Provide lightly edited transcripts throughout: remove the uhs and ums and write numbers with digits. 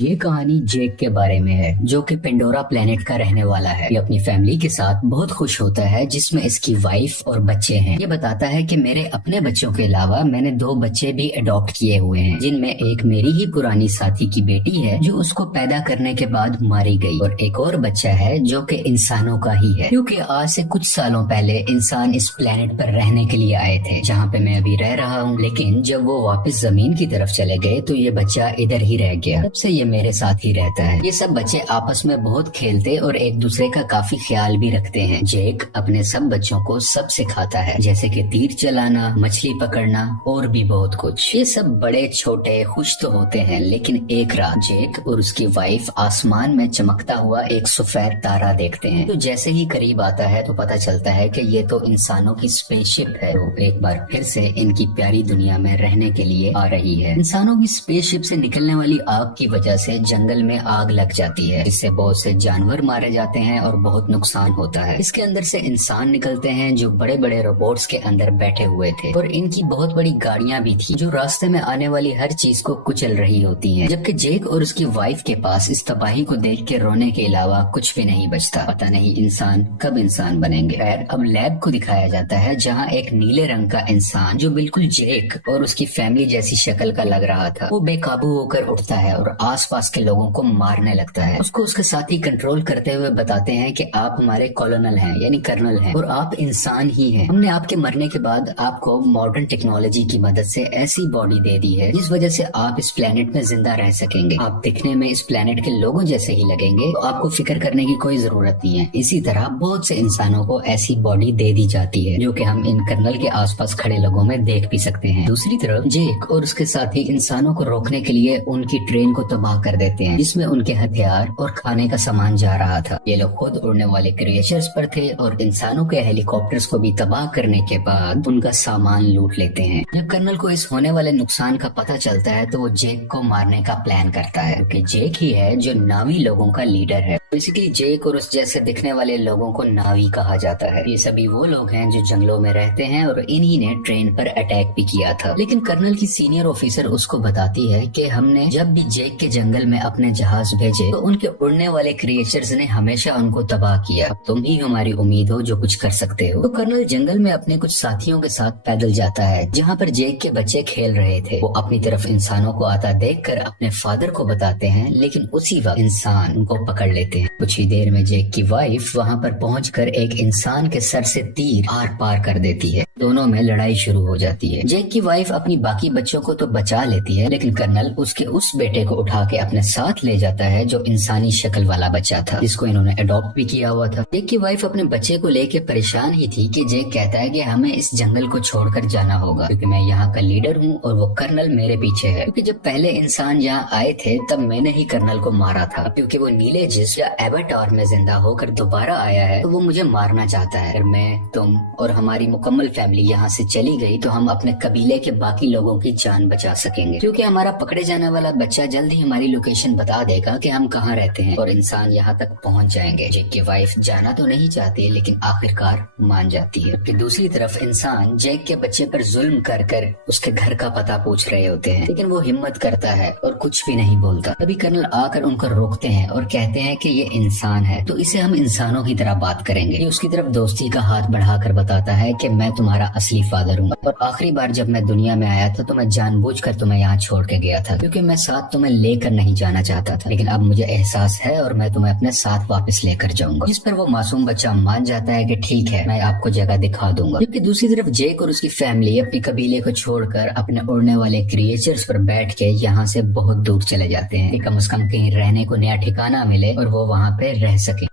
ये कहानी जेक के बारे में है जो कि पेंडोरा प्लेनेट का रहने वाला है। ये अपनी फैमिली के साथ बहुत खुश होता है जिसमें इसकी वाइफ और बच्चे हैं। ये बताता है कि मेरे अपने बच्चों के अलावा मैंने 2 बच्चे भी अडॉप्ट किए हुए हैं, जिनमें एक मेरी ही पुरानी साथी की बेटी है जो उसको पैदा करने के बाद मारी गई, और एक और बच्चा है जो कि इंसानों का ही है, क्योंकि आज से कुछ सालों पहले इंसान इस प्लेनेट पर रहने के लिए आए थे जहाँ पे मैं अभी रह रहा हूँ। लेकिन जब वो वापस जमीन की तरफ चले गए तो ये बच्चा इधर ही रह गया। तब से ये मेरे साथ ही रहता है। ये सब बच्चे आपस में बहुत खेलते और एक दूसरे का काफी ख्याल भी रखते हैं। जेक अपने सब बच्चों को सब सिखाता है, जैसे कि तीर चलाना, मछली पकड़ना और भी बहुत कुछ। ये सब बड़े छोटे खुश तो होते हैं, लेकिन एक रात जेक और उसकी वाइफ आसमान में चमकता हुआ एक सफेद तारा देखते हैं। तो जैसे ही करीब आता है तो पता चलता है कि ये तो इंसानों की स्पेसशिप है, तो एक बार फिर से इनकी प्यारी दुनिया में रहने के लिए आ रही है। इंसानों की स्पेसशिप से निकलने वाली आग की वजह से जंगल में आग लग जाती है, जिससे बहुत से जानवर मारे जाते हैं और बहुत नुकसान होता है। इसके अंदर से इंसान निकलते हैं जो बड़े बड़े रोबोट्स के अंदर बैठे हुए थे, और इनकी बहुत बड़ी गाड़ियां भी थी जो रास्ते में आने वाली हर चीज को कुचल रही होती हैं। जबकि जेक और उसकी वाइफ के पास इस तबाही को देख के रोने के अलावा कुछ भी नहीं बचता। पता नहीं इंसान कब इंसान बनेंगे। खैर, अब लैब को दिखाया जाता है जहाँ एक नीले रंग का इंसान जो बिल्कुल जेक और उसकी फैमिली जैसी शक्ल का लग रहा था, वो बेकाबू होकर उठता है और आसपास के लोगों को मारने लगता है। उसको उसके साथी कंट्रोल करते हुए बताते हैं कि आप हमारे कॉलोनल हैं, यानी कर्नल हैं, और आप इंसान ही हैं। हमने आपके मरने के बाद आपको मॉडर्न टेक्नोलॉजी की मदद से ऐसी बॉडी दे दी है जिस वजह से आप इस प्लेनेट में जिंदा रह सकेंगे। आप दिखने में इस प्लेनेट के लोगों जैसे ही लगेंगे, तो आपको फिक्र करने की कोई जरूरत नहीं है। इसी तरह बहुत से इंसानों को ऐसी बॉडी दे दी जाती है जो कि हम इन कर्नल के आसपास खड़े लोगों में देख भी सकते हैं। दूसरी तरफ जेक और उसके साथी इंसानों को रोकने के लिए उनकी ट्रेन को तबाह कर देते हैं, जिसमें उनके हथियार और खाने का सामान जा रहा था। ये लोग खुद उड़ने वाले क्रिएचर्स पर थे और इंसानों के हेलीकॉप्टर्स को भी तबाह करने के बाद उनका सामान लूट लेते हैं। जब कर्नल को इस होने वाले नुकसान का पता चलता है तो वो जेक को मारने का प्लान करता है, क्योंकि जेक ही है जो नावी लोगों का लीडर है। बेसिकली जेक और उस जैसे दिखने वाले लोगों को नावी कहा जाता है। ये सभी वो लोग हैं जो जंगलों में रहते हैं और इन्हीं ने ट्रेन पर अटैक भी किया था। लेकिन कर्नल की सीनियर ऑफिसर उसको बताती है कि हमने जब भी जेक के जंगल में अपने जहाज भेजे तो उनके उड़ने वाले क्रिएचर्स ने हमेशा उनको तबाह किया। अब तुम ही हमारी उम्मीद हो जो कुछ कर सकते हो। तो कर्नल जंगल में अपने कुछ साथियों के साथ पैदल जाता है जहाँ पर जेक के बच्चे खेल रहे थे। वो अपनी तरफ इंसानों को आता देखकर अपने फादर को बताते हैं, लेकिन उसी वक्त इंसान उनको पकड़ लेते हैं। कुछ ही देर में जेक की वाइफ वहाँ पर पहुंचकर एक इंसान के सर से तीर आर पार कर देती है। दोनों में लड़ाई शुरू हो जाती है। जेक की वाइफ अपनी बाकी बच्चों को तो बचा लेती है, लेकिन कर्नल उसके उस बेटे को उठा के अपने साथ ले जाता है जो इंसानी शक्ल वाला बच्चा था, जिसको इन्होंने अडॉप्ट भी किया हुआ था। जेक की वाइफ अपने बच्चे को लेके परेशान ही थी कि जेक कहता है कि हमें इस जंगल को छोड़कर जाना होगा, क्योंकि मैं यहाँ का लीडर हूँ और वो कर्नल मेरे पीछे है। क्योंकि जब पहले इंसान यहाँ आए थे तब मैंने ही कर्नल को मारा था। क्योंकि वो नीले जिस या एवाटार में जिंदा होकर दोबारा आया है तो वो मुझे मारना चाहता है। अगर मैं, तुम और हमारी मुकम्मल फैमिली यहाँ से चली गई तो हम अपने कबीले के बाकी लोगों की जान बचा सकेंगे, क्योंकि हमारा पकड़े जाने वाला बच्चा जल्द ही हमारी लोकेशन बता देगा कि हम कहाँ रहते हैं और इंसान यहाँ तक पहुँच जाएंगे। जेक की वाइफ जाना तो नहीं चाहती लेकिन आखिरकार मान जाती है। जबकि दूसरी तरफ इंसान जेक के बच्चे पर जुल्म कर कर उसके घर का पता पूछ रहे होते हैं, लेकिन वो हिम्मत करता है और कुछ भी नहीं बोलता। तभी कर्नल आकर उनको रोकते हैं और कहते हैं कि ये इंसान है तो इसे हम इंसानों की तरह बात करेंगे। ये उसकी तरफ दोस्ती का हाथ बढ़ाकर बताता है कि मैं तुम्हारा असली फादर हूँ, और आखिरी बार जब मैं दुनिया में आया था तो मैं जानबूझकर तुम्हें यहाँ छोड़ के गया था, क्योंकि मैं साथ तुम्हें लेकर नहीं जाना चाहता था। लेकिन अब मुझे एहसास है और मैं तुम्हें अपने साथ वापस लेकर जाऊंगा। जिस पर वो मासूम बच्चा मान जाता है कि ठीक है, मैं आपको जगह दिखा दूंगा। जबकि दूसरी तरफ जेक और उसकी फैमिली अपनी कबीले को छोड़कर अपने उड़ने वाले क्रिएचर्स पर बैठ के यहाँ से बहुत दूर चले जाते हैं कि कम से कम कहीं रहने को नया ठिकाना मिले और वो वहाँ पे रह सके।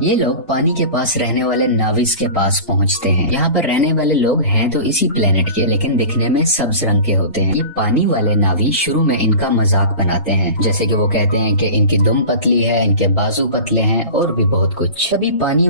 ये लोग पानी के पास रहने वाले नाविस के पास पहुंचते हैं। यहाँ पर रहने वाले लोग हैं तो इसी प्लेनेट के, लेकिन दिखने में सब्ज रंग के होते हैं। ये पानी वाले नावी शुरू में इनका मजाक बनाते हैं, जैसे कि वो कहते हैं कि इनकी दुम पतली है, इनके बाजू पतले हैं और भी बहुत कुछ। तभी पानी